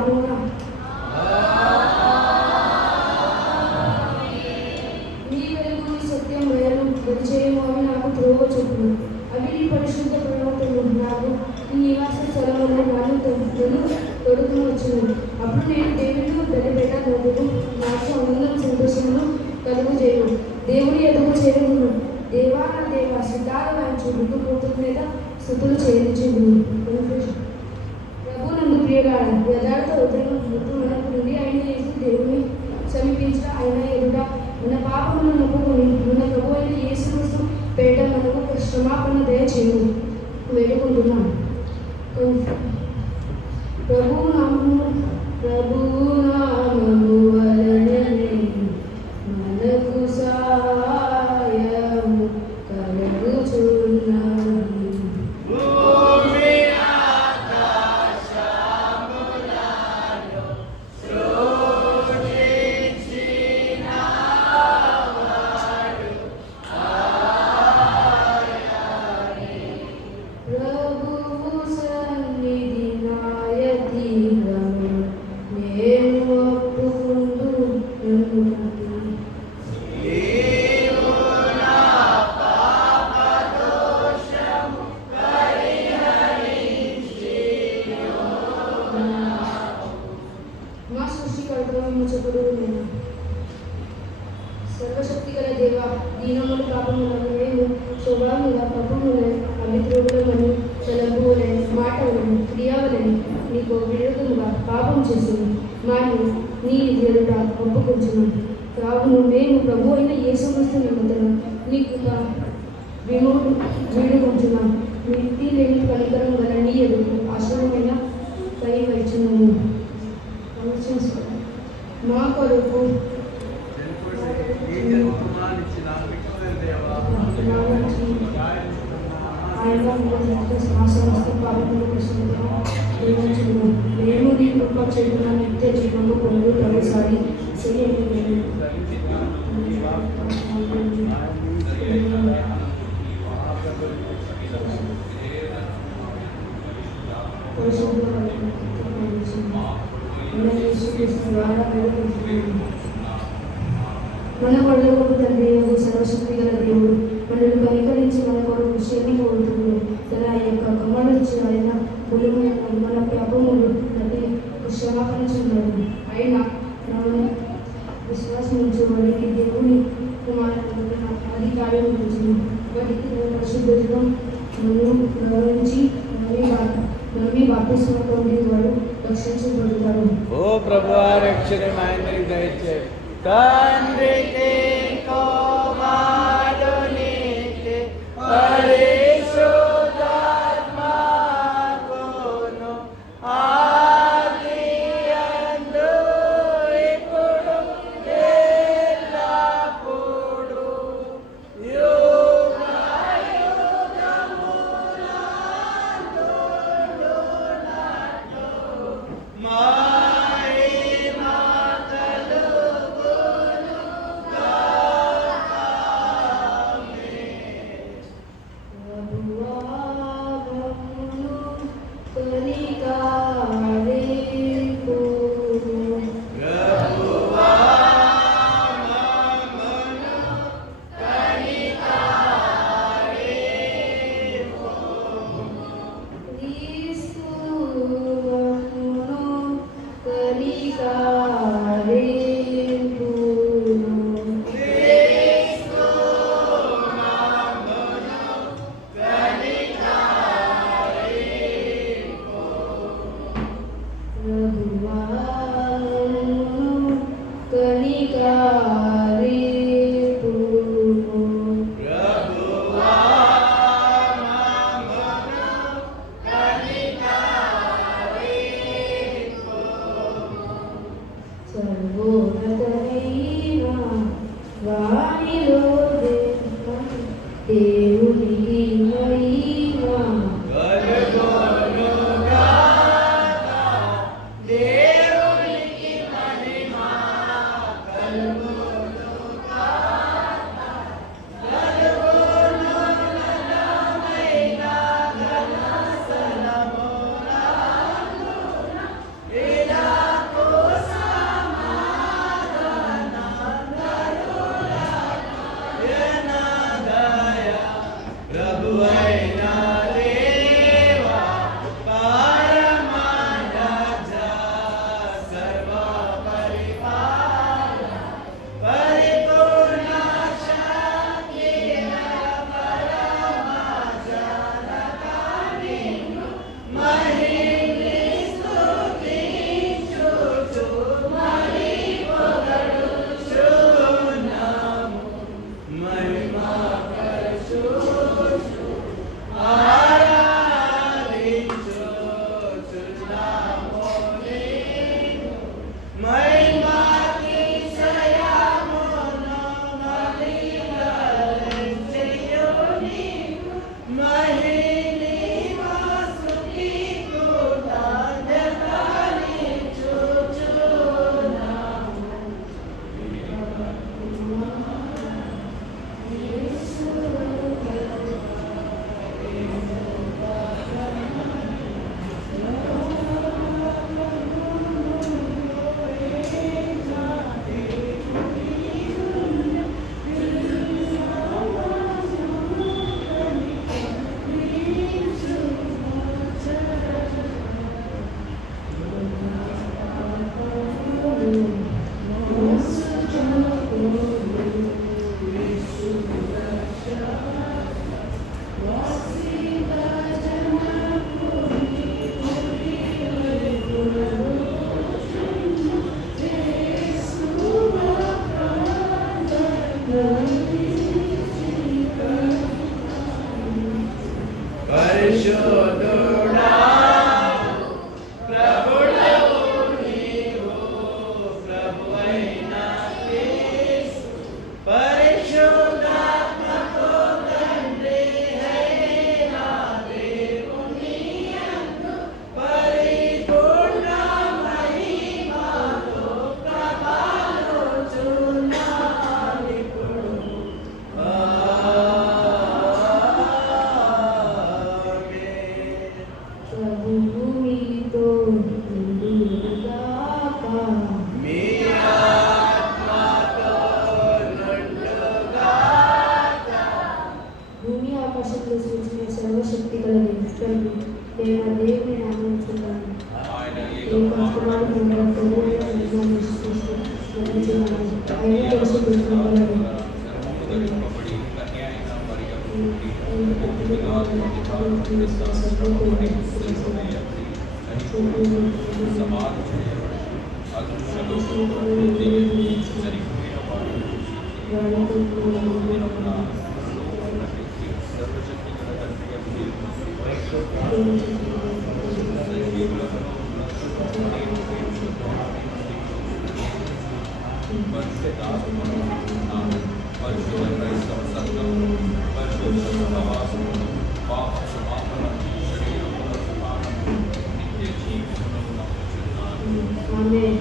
నామమున నీ వెలుగు నీ సత్యం వేరు పరిచయము అవి నాకు త్రోవ చూపును. అవి నీ పరిశుద్ధ ప్రవర్తనలు నాకు నీ నివాస స్థలములో నన్ను తొడుకుని వచ్చును. అప్పుడు నేను దేవుడు బలిపేట నోటుకు నాకు ఆనందం సంతోషమును కలుగు చేయు. దేవుడి ఎదుగు చేరును. దేవా నా దేవ సిద్ధాల వాయించు మృతుపోతుల మీద స్థుతులు చేయించుడు. ప్రభు నందు ప్రియులార యథార్థ హృదయం మృతు మనకు నుండి ఆయన యేసు దేవుని సమీపించిన ఆయన ఎదుట మన పాపములను నొప్పుకొని మన ప్రభు అయిన యేసు క్రీస్తు పేట మనకు క్షమాపణ దయచేయు వేడుకుంటున్నాం. ప్రభు నామము వలననే మనకు సహాయము కలుగుచున్నది. సర్వశక్తి గల దేవ దీనములు పాపములను మేము స్వభావముగా పప్పుములను అవిత్రులను తలంపులను మాటలను క్రియావలని నీకు విరుద్ధముగా పాపం చేసింది మాను నీ ఎదుట ఒప్పుకొంచున్నాం. కావును మేము ప్రభు అయిన యేసుక్రీస్తు నిమిత్తము నీకు వీడుకుంటున్నాం. మితి లేని కనికరం గల నీ ఎదుట ఆశ్రమమైన పై వచ్చున్నాము. మా కొరకు మేము నీ కృప చేతున్న నిత్య జీవము పొందు ప్రవేశాలి మన కొరకు తండ్రి సర్వశక్తి గల దేవుడు మనల్ని కనికరించి మన కొరకు విషయాన్ని కోరుతుంది. తన యొక్క కమలించి ఆయన మన పాపములు నటి క్షమాపణ చెందాడు. ఆయన విశ్వాసం ఉంచు వారికి దేవుని కుమారుడు అధికారం ఉంటుంది. వారికి పరిశుద్ధులను గౌరవించి నమ్మి బాప్తిస్మ పొంది వారు రక్షించబడతారు. ఓ ప్రభువా రక్షణ మహేంద్రికి దయచేయి. తండ్రికి కుమారునికి పరిశుద్ధాత్మకును ఆదియందు ఇప్పుడు ఎల్లప్పుడూ Ila పరిశుద్ధుడా ప్రభుడవు నీవు ప్రభువైన యేసు పరిశుద్ధాత్మతో తండ్రి అయిన దేవుని యందు పరిపూర్ణ మహిమతో ప్రభావించున్నావిప్పుడు. ప్రభువు మీతో ఉండుగాక. మీ ఆత్మతో నుండుగాక. భూమి ఆకాశంలో సూచించిన సర్వశక్తి కలిగిన తండ్రి నేను ఆ దేవుని నామించున్నాను. ఏ కష్టమాడు ఆయన కోసం పెట్టుకోగలరు. ఆమేన్.